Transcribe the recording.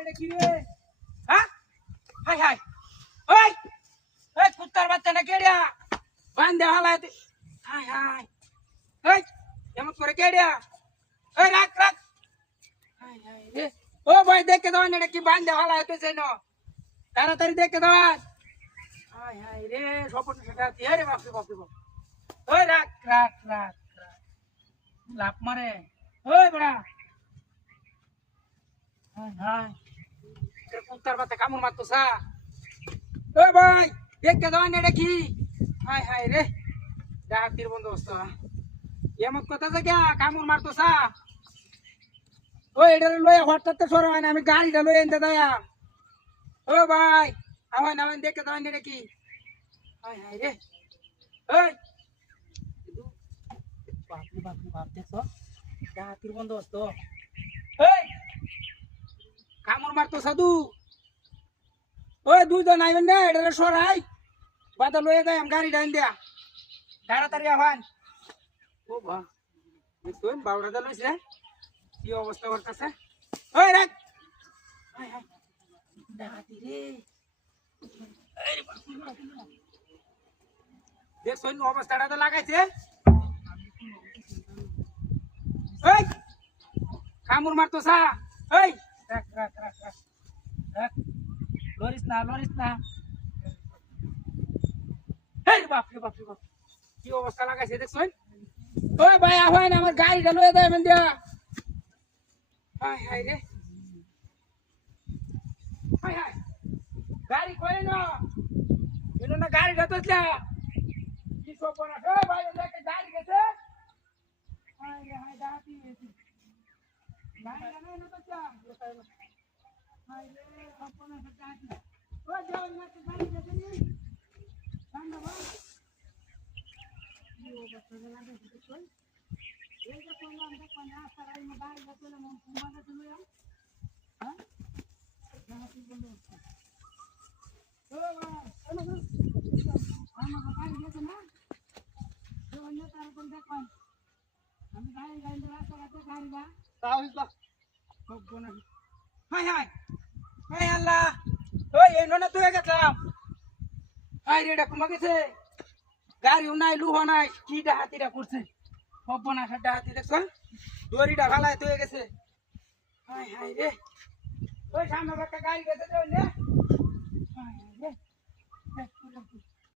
এটা কি রে হ্যাঁ হাই হাই ওই ওই কুত্তার বাচ্চাটা কেডিয়া বান্ধে হালাতে হাই হাই ওই এমন করে কেডিয়া ওই রাখ রাখ হাই হাই রে ও ভাই দেখে দাও এটা কি বান্ধে হালাতে সেনো তাড়াতাড়ি দেখে দাও হাই হাই রে সপন সেটা দিয়ে রে বাপ রে বাপ রে বাপ ওই রাখ রাখ রাখ লাভ মারে ওই বড়া হাই হাই কুত্তার বাচ্চা কামড় মারতো সা ও ভাই দেখতে দাও এটা কি হাই হাই রে ডাহাতির বন্দোবস্ত এমন কথা যে কামড় মারতো সা ও এটা লয়ে হঠাৎ সর হয় না আমি গাড়িটা লয়ে এনতে দয়া ও ভাই আওয়ান আওয়ান দেখতে দাও এটা কি হাই হাই রে ওই বাপরে বাপরে বাপ দেখছো ডাহাতির বন্দোবস্ত এই কামড় মারতো সাধু ওই দুইজন আইবেন না এটা সরাই বাদা লয়ে যাই আমি গাড়ি ডাইন দেয়া তাড়াতাড়ি আহ্বান ও বা দেখুন বাউডাটা লইছে কি অবস্থা করতেছে ওই রাখ হাই হাই ডাহাতি রে দেখুন অবস্থাটা তো লাগাইছে ওই কামড় মারতো সা ওই রাখ রাখ রাখ রাখ রাখ লরিস না হেই বাপ রে বাপ কি অবস্থা লাগাইছে দেখছুন ওই ভাই আহ্বান আমার গাড়িটা লয়ে দেয় মেন দিয়া হাই হাই রে হাই হাই গাড়ি কই না এনো না গাড়িটা তো কি সব না ওই ভাই দেখে গাড়ি গেছে হাই রে হাই দাঁতি গেছে গাড়িটা না তো হাই রে সব না দাঁতি ওই যাও না গাড়ি গেছে নি সামনে বা গাড়িও নাই লুহো নাই কি ডাহাতিরা করছে সর্বনাশ ডাহাতি দেখছ দড়িটা ভালাই তো গেছে হাই হাই রে ওই সামনে একটা গাড়ি গেছে